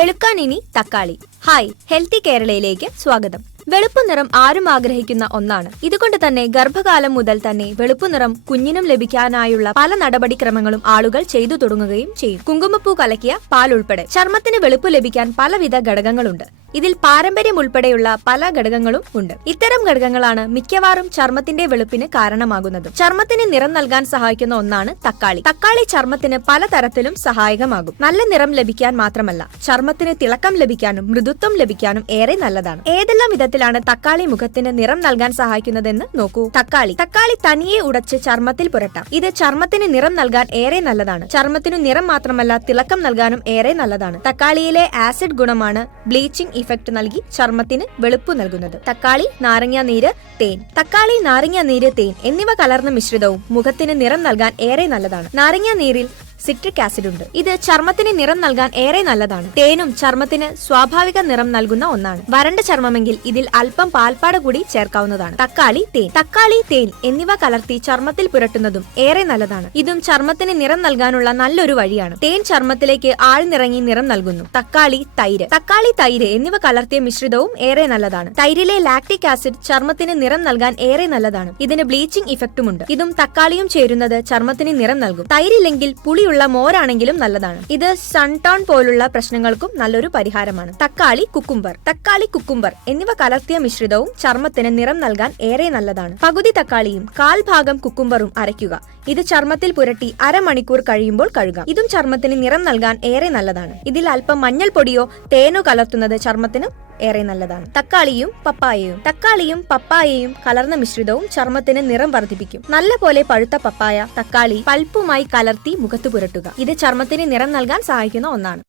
വെളുക്കാൻ ഇനി തക്കാളി. Hi, healthy കേരളയിലേക്ക് സ്വാഗതം. വെളുപ്പ് നിറം ആരും ആഗ്രഹിക്കുന്ന ഒന്നാണ്. ഇതുകൊണ്ട് തന്നെ ഗർഭകാലം മുതൽ തന്നെ വെളുപ്പ് നിറം കുഞ്ഞിനും ലഭിക്കാനായുള്ള പല നടപടിക്രമങ്ങളും ആളുകൾ ചെയ്തു തുടങ്ങുകയും ചെയ്യും. കുങ്കുമപ്പൂ കലക്കിയ പാൽ ഉൾപ്പെടെ ചർമ്മത്തിന് വെളുപ്പ് ലഭിക്കാൻ പലവിധ ഘടകങ്ങളുണ്ട്. ഇതിൽ പാരമ്പര്യം ഉൾപ്പെടെയുള്ള പല ഘടകങ്ങളും ഉണ്ട്. ഇത്തരം ഘടകങ്ങളാണ് മിക്കവാറും ചർമ്മത്തിന്റെ വെളുപ്പിന് കാരണമാകുന്നത്. ചർമ്മത്തിന് നിറം നൽകാൻ സഹായിക്കുന്ന ഒന്നാണ് തക്കാളി. തക്കാളി ചർമ്മത്തിന് പലതരത്തിലും സഹായകമാകും. നല്ല നിറം ലഭിക്കാൻ മാത്രമല്ല, ചർമ്മത്തിന് തിളക്കം ലഭിക്കാനും മൃദുത്വം ലഭിക്കാനും ഏറെ നല്ലതാണ്. ഏതെല്ലാം വിധത്തിലാണ് തക്കാളി മുഖത്തിന് നിറം നൽകാൻ സഹായിക്കുന്നതെന്ന് നോക്കൂ. തക്കാളി തനിയെ ഉടച്ച് ചർമ്മത്തിൽ പുരട്ടാം. ഇത് ചർമ്മത്തിന് നിറം നൽകാൻ ഏറെ നല്ലതാണ്. ചർമ്മത്തിനു നിറം മാത്രമല്ല, തിളക്കം നൽകാനും ഏറെ നല്ലതാണ്. തക്കാളിയിലെ ആസിഡ് ഗുണമാണ് ബ്ലീച്ചിങ് ഇഫക്ട് നൽകി ചർമ്മത്തിന് വെളുപ്പ് നൽകുന്നത്. തക്കാളി, നാരങ്ങ നീര്, തേൻ. തക്കാളി, നാരങ്ങ നീര്, തേൻ എന്നിവ കലർന്ന മിശ്രിതവും മുഖത്തിന് നിറം നൽകാൻ ഏറെ നല്ലതാണ്. നാരങ്ങ നീരിൽ സിട്രിക് ആസിഡ് ഉണ്ട്. ഇത് ചർമ്മത്തിന് നിറം നൽകാൻ ഏറെ നല്ലതാണ്. തേനും ചർമ്മത്തിന് സ്വാഭാവിക നിറം നൽകുന്ന ഒന്നാണ്. വരണ്ട ചർമ്മമെങ്കിൽ ഇതിൽ അല്പം പാൽപ്പാട കൂടി ചേർക്കാവുന്നതാണ്. തക്കാളി, തേൻ എന്നിവ കലർത്തി ചർമ്മത്തിൽ പുരട്ടുന്നതും ഏറെ നല്ലതാണ്. ഇതും ചർമ്മത്തിന് നിറം നൽകാനുള്ള നല്ലൊരു വഴിയാണ്. തേൻ ചർമ്മത്തിലേക്ക് ആഴ്ന്നിറങ്ങി നിറം നൽകുന്നു. തക്കാളി, തൈര് എന്നിവ കലർത്തിയ മിശ്രിതവും ഏറെ നല്ലതാണ്. തൈരിലെ ലാക്ടിക് ആസിഡ് ചർമ്മത്തിന് നിറം നൽകാൻ ഏറെ നല്ലതാണ്. ഇതിന് ബ്ലീച്ചിങ് ഇഫക്റ്റുമുണ്ട്. ഇതും തക്കാളിയും ചേരുന്നത് ചർമ്മത്തിന് നിറം നൽകും. തൈരില്ലെങ്കിൽ പുളി ഉള്ള മോരാണെങ്കിലും നല്ലതാണ്. ഇത് സൺടോൺ പോലുള്ള പ്രശ്നങ്ങൾക്കും നല്ലൊരു പരിഹാരമാണ്. തക്കാളി, കുക്കുംബർ എന്നിവ കലർത്തിയ മിശ്രിതവും ചർമ്മത്തിന് നിറം നൽകാൻ ഏറെ നല്ലതാണ്. പകുതി തക്കാളിയും കാൽഭാഗം കുക്കുംബറും അരയ്ക്കുക. ഇത് ചർമ്മത്തിൽ പുരട്ടി അരമണിക്കൂർ കഴിയുമ്പോൾ കഴുകാം. ഇതും ചർമ്മത്തിന് നിറം നൽകാൻ ഏറെ നല്ലതാണ്. ഇതിൽ അല്പം മഞ്ഞൾപ്പൊടിയോ തേനോ കലർത്തുന്നത് ചർമ്മത്തിന് ഏറെ നല്ലതാണ്. തക്കാളിയും പപ്പായയും കലർന്ന മിശ്രിതവും ചർമ്മത്തിന് നിറം വർദ്ധിപ്പിക്കും. നല്ല പോലെ പഴുത്ത പപ്പായ, തക്കാളി പൾപ്പുമായി കലർത്തി മുഖത്ത് പുരട്ടുക. ഇത് ചർമ്മത്തിന് നിറം നൽകാൻ സഹായിക്കുന്ന ഒന്നാണ്.